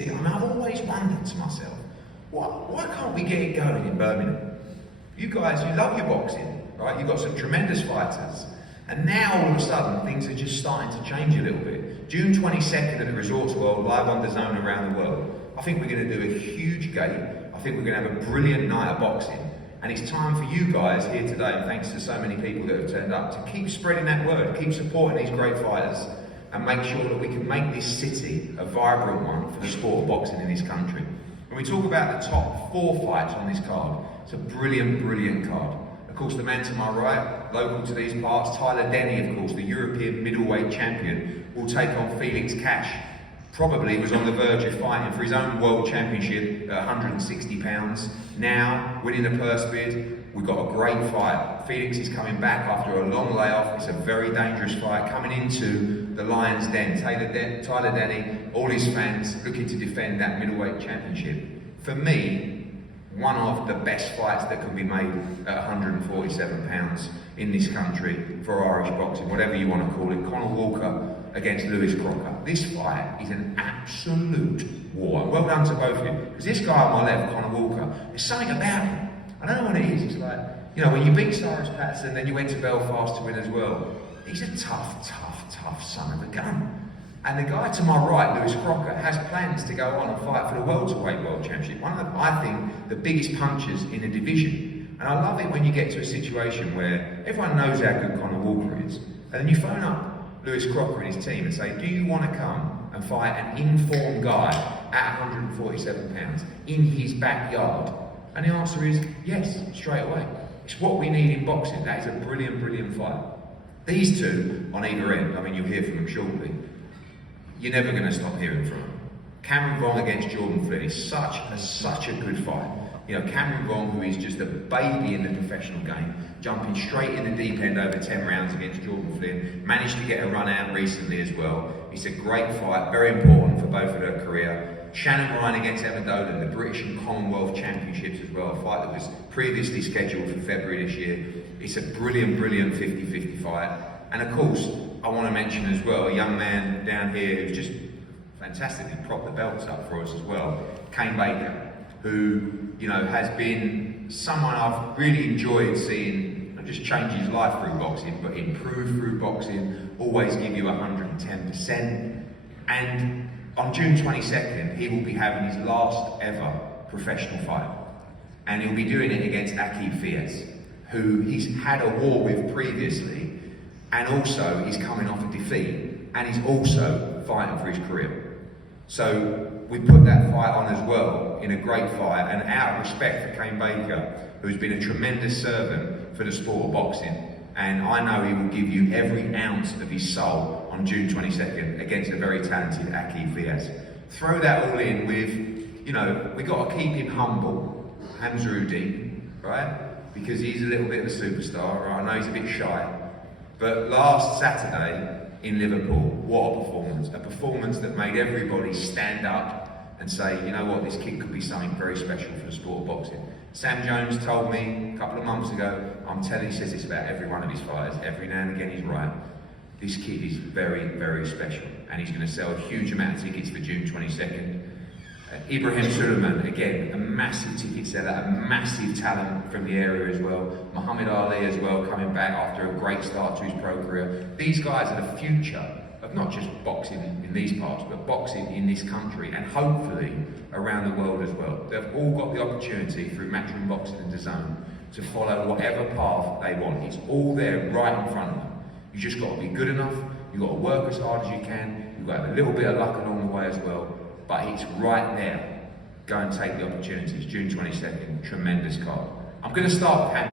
I've always wondered to myself, why can't we get it going in Birmingham? You guys, you love your boxing, right? You've got some tremendous fighters. And now all of a sudden, things are just starting to change a little bit. June 22nd at the Resorts World, live on DAZN around the world. I think we're going to do a huge gate. I think we're going to have a brilliant night of boxing. And it's time for you guys here today, and thanks to so many people that have turned up, to keep spreading that word, keep supporting these great fighters, and make sure that we can make this city a vibrant one for the sport of boxing in this country. When we talk about the top 4 fights on this card, it's a brilliant, brilliant card. Of course, the man to my right, local to these parts, Denny, of course, the European middleweight champion, will take on Felix. Probably was on the verge of fighting for his own world championship at 160 pounds. Now, winning the purse bid, we've got a great fight. Felix is coming back after a long layoff. It's a very dangerous fight, coming into the Lion's Den. Denny, all his fans looking to defend that middleweight championship. For me, one of the best fights that can be made at 147 pounds in this country for Irish boxing, whatever you want to call it. Conor Walker against Lewis Crocker. This fight is an absolute war. Well done to both of you. Because this guy on my left, Conor Walker, there's something about him. I don't know what it is. It's like, you know, when you beat Cyrus Patterson, then you went to Belfast to win as well. He's a tough son of a gun. And the guy to my right, Lewis Crocker, has plans to go on and fight for the welterweight world championship. One of the, I think, the biggest punchers in the division. And I love it when you get to a situation where everyone knows how good Conor Walker is, and then you phone up Lewis Crocker and his team and say, do you want to come and fight an informed guy at 147 pounds in his backyard? And the answer is yes, straight away. It's what we need in boxing. That is a brilliant, brilliant fight. These two on either end, I mean, you'll hear from them shortly. You're never going to stop hearing from them. Cameron Vong against Jordan Flynn is such a good fight. You know, Cameron Vong, who is just a baby in the professional game, jumping straight in the deep end over 10 rounds against Jordan Flynn, managed to get a run out recently as well. It's a great fight, very important for both of their career. Shannon Ryan against Emma Dolan, the British and Commonwealth Championships as well, a fight that was previously scheduled for February this year. It's a brilliant, brilliant 50-50 fight. And of course, I want to mention as well, a young man down here who's just fantastically propped the belts up for us as well, Kane Baker, who, you know, has been someone I've really enjoyed seeing not just change his life through boxing, but improve through boxing, always give you 110%. And on June 22nd, he will be having his last ever professional fight. And he'll be doing it against Akib Fies, who he's had a war with previously, and also he's coming off a defeat, and he's also fighting for his career. So we put that fight on as well in a great fight, and out of respect for Kane Baker, who's been a tremendous servant for the sport of boxing, and I know he will give you every ounce of his soul on June 22nd against a very talented Akib Fies. Throw that all in with, you know, we got to keep him humble, Hamzruddin, right? Because he's a little bit of a superstar, right? I know he's a bit shy. But last Saturday in Liverpool, what a performance. A performance that made everybody stand up and say, you know what, this kid could be something very special for the sport of boxing. Sam Jones told me a couple of months ago, he says this about every one of his fighters, every now and again he's right. This kid is very, very special, and he's going to sell a huge amount of tickets for June 22nd. Ibrahim Suleiman, again, a massive ticket seller, a massive talent from the area as well. Muhammad Ali as well, coming back after a great start to his pro career. These guys are the future of not just boxing in these parts, but boxing in this country, and hopefully around the world as well. They've all got the opportunity through Matchroom Boxing and DAZN to follow whatever path they want. It's all there right in front of them. You just got to be good enough, you've got to work as hard as you can, you've got to have a little bit of luck along the way as well. But it's right there. Go and take the opportunities. June 22nd, tremendous card. I'm going to start with